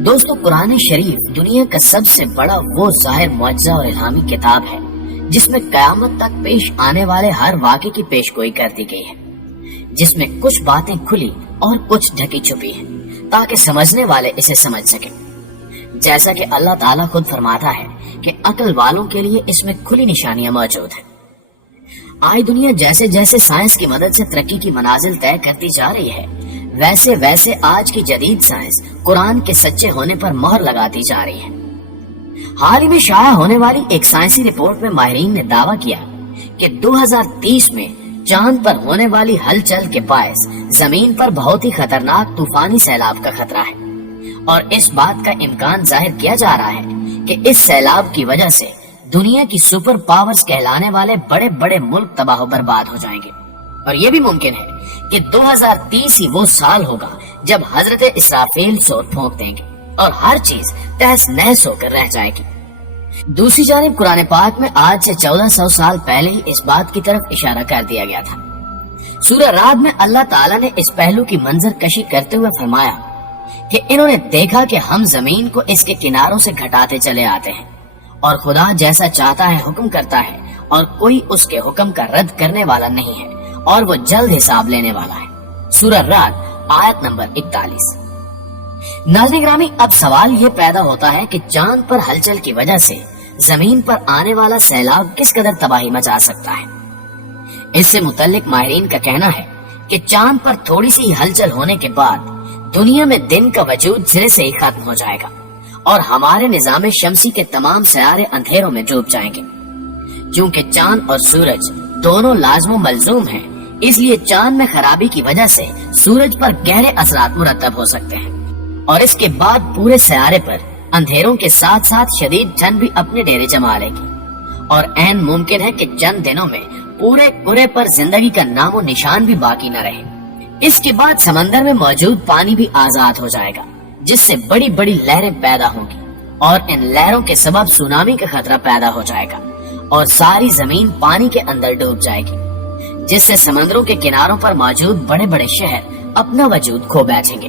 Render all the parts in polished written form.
دوستو، قرآن شریف دنیا کا سب سے بڑا وہ ظاہر معجزہ اور الہامی کتاب ہے جس میں قیامت تک پیش آنے والے ہر واقعے کی پیش گوئی کر دی گئی ہے، جس میں کچھ باتیں کھلی اور کچھ ڈھکی چھپی ہیں تاکہ سمجھنے والے اسے سمجھ سکیں۔ جیسا کہ اللہ تعالیٰ خود فرماتا ہے کہ عقل والوں کے لیے اس میں کھلی نشانیاں موجود ہیں۔ آج دنیا جیسے جیسے سائنس کی مدد سے ترقی کی منازل طے کرتی جا رہی ہے، ویسے ویسے آج کی جدید سائنس قرآن کے سچے ہونے پر مہر لگاتی جا رہی ہے۔ حال ہی میں شائع ہونے والی ایک سائنسی رپورٹ میں ماہرین نے دعویٰ کیا کہ 2030 میں چاند پر ہونے والی ہلچل کے باعث زمین پر بہت ہی خطرناک طوفانی سیلاب کا خطرہ ہے، اور اس بات کا امکان ظاہر کیا جا رہا ہے کہ اس سیلاب کی وجہ سے دنیا کی سپر پاورز کہلانے والے بڑے بڑے ملک تباہ و برباد ہو جائیں گے۔ اور یہ بھی ممکن ہے کہ 2030 ہی وہ سال ہوگا جب حضرت اسرافیل سور پھونک دیں گے اور ہر چیز تہس نہس ہو کر رہ جائے گی۔ دوسری جانب قرآن پاک میں آج سے 1400 سال پہلے ہی اس بات کی طرف اشارہ کر دیا گیا تھا۔ سورہ رعد میں اللہ تعالیٰ نے اس پہلو کی منظر کشی کرتے ہوئے فرمایا کہ انہوں نے دیکھا کہ ہم زمین کو اس کے کناروں سے گھٹاتے چلے آتے ہیں، اور خدا جیسا چاہتا ہے حکم کرتا ہے، اور کوئی اس کے حکم کا رد کرنے والا نہیں ہے، اور وہ جلد حساب لینے والا ہے۔ سورہ رعد آیت نمبر 41۔ ناظرین گرامی، اب سوال یہ پیدا ہوتا ہے کہ چاند پر ہلچل کی وجہ سے زمین پر آنے والا سیلاب کس قدر تباہی مچا سکتا ہے۔ اس سے متعلق ماہرین کا کہنا ہے کہ چاند پر تھوڑی سی ہلچل ہونے کے بعد دنیا میں دن کا وجود سرے سے ہی ختم ہو جائے گا، اور ہمارے نظام شمسی کے تمام سیارے اندھیروں میں ڈوب جائیں گے۔ چونکہ چاند اور سورج دونوں لازم و ملزوم ہیں، اس لیے چاند میں خرابی کی وجہ سے سورج پر گہرے اثرات مرتب ہو سکتے ہیں، اور اس کے بعد پورے سیارے پر اندھیروں کے ساتھ ساتھ شدید ٹھنڈ بھی اپنے ڈیرے جما لے گی، اور عین ممکن ہے کہ چند دنوں میں پورے کرے پر زندگی کا نام و نشان بھی باقی نہ رہے۔ اس کے بعد سمندر میں موجود پانی بھی آزاد ہو جائے گا، جس سے بڑی بڑی لہریں پیدا ہوں گی، اور ان لہروں کے سبب سونامی کا خطرہ پیدا ہو جائے گا، اور ساری زمین پانی کے اندر ڈوب جائے گی، جس سے سمندروں کے کناروں پر موجود بڑے بڑے شہر اپنا وجود کھو بیٹھیں گے،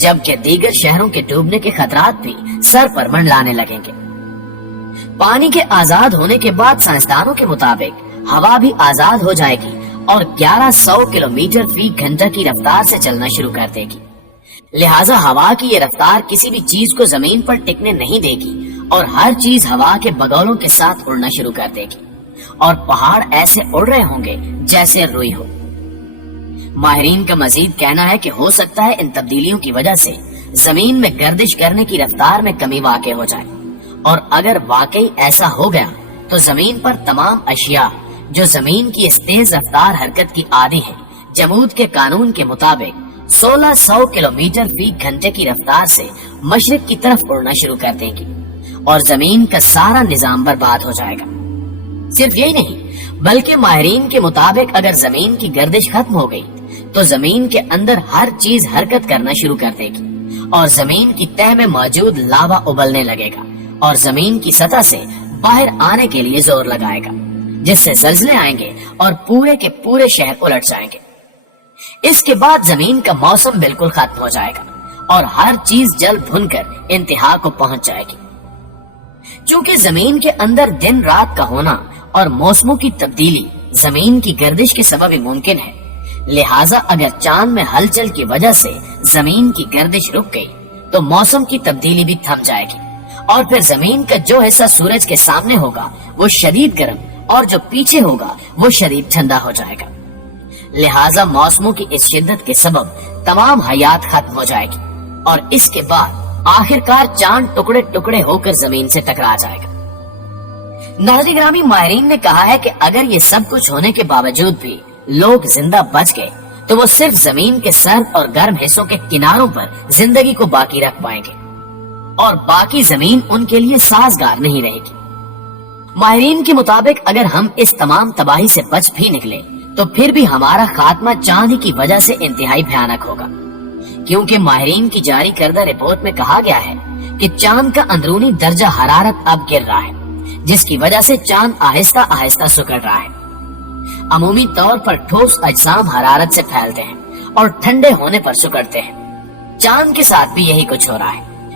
جبکہ دیگر شہروں کے ڈوبنے کے خطرات بھی سر پر منڈلانے لگیں گے۔ پانی کے آزاد ہونے کے بعد سائنسدانوں کے مطابق ہوا بھی آزاد ہو جائے گی اور 1100 کلومیٹر فی گھنٹہ کی رفتار سے چلنا شروع کر دے گی۔ لہٰذا ہوا کی یہ رفتار کسی بھی چیز کو زمین پر ٹکنے نہیں دے گی، اور ہر چیز ہوا کے بگولوں کے ساتھ اڑنا شروع کر دے گی، اور پہاڑ ایسے اڑ رہے ہوں گے جیسے روئی ہو۔ ماہرین کا مزید کہنا ہے کہ ہو سکتا ہے ان تبدیلیوں کی وجہ سے زمین میں گردش کرنے کی رفتار میں کمی واقع ہو جائے، اور اگر واقعی ایسا ہو گیا تو زمین پر تمام اشیاء جو زمین کی اس تیز رفتار حرکت کی عادی ہیں، جمود کے قانون کے مطابق 1600 کلومیٹر فی گھنٹے کی رفتار سے مشرق کی طرف اڑنا شروع کر دیں گی، اور زمین کا سارا نظام برباد ہو جائے گا۔ صرف یہی نہیں، بلکہ ماہرین کے مطابق اگر زمین کی گردش ختم ہو گئی تو زمین کے اندر ہر چیز حرکت کرنا شروع کر دے گی، اور زمین کی تہ میں موجود لاوا ابلنے لگے گا، اور زمین کی سطح سے باہر آنے کے لیے زور لگائے گا، جس سے زلزلے آئیں گے اور پورے کے پورے شہر الٹ جائیں گے۔ اس کے بعد زمین کا موسم بالکل ختم ہو جائے گا، اور ہر چیز جل بھن کر انتہا کو پہنچ جائے گی۔ چونکہ زمین کے اندر دن رات کا ہونا اور موسموں کی تبدیلی زمین کی گردش کے سبب ہی ممکن ہے، لہٰذا اگر چاند میں ہلچل کی وجہ سے زمین کی گردش رک گئی تو موسم کی تبدیلی بھی تھم جائے گی، اور پھر زمین کا جو حصہ سورج کے سامنے ہوگا وہ شدید گرم، اور جو پیچھے ہوگا وہ شدید ٹھنڈا ہو جائے گا۔ لہٰذا موسموں کی اس شدت کے سبب تمام حیات ختم ہو جائے گی، اور اس کے بعد آخر کار چاند ٹکڑے ٹکڑے ہو کر زمین سے ٹکرا جائے گا۔ ناظرین گرامی، ماہرین نے کہا ہے کہ اگر یہ سب کچھ ہونے کے باوجود بھی لوگ زندہ بچ گئے تو وہ صرف زمین کے سرد اور گرم حصوں کے کناروں پر زندگی کو باقی رکھ پائیں گے، اور باقی زمین ان کے لیے سازگار نہیں رہے گی۔ ماہرین کے مطابق اگر ہم اس تمام تباہی سے بچ بھی نکلے تو پھر بھی ہمارا خاتمہ چاند ہی کی وجہ سے انتہائی بھیانک ہوگا، کیونکہ ماہرین کی جاری کردہ رپورٹ میں کہا گیا ہے کہ چاند کا اندرونی درجہ حرارت اب گر رہا ہے، جس کی وجہ سے چاند آہستہ آہستہ سکڑ رہا ہے۔ عمومی طور پر ٹھوس اجسام حرارت سے پھیلتے ہیں اور ٹھنڈے ہونے پر سکڑتے ہیں۔ چاند کے ساتھ بھی یہی کچھ ہو رہا ہے،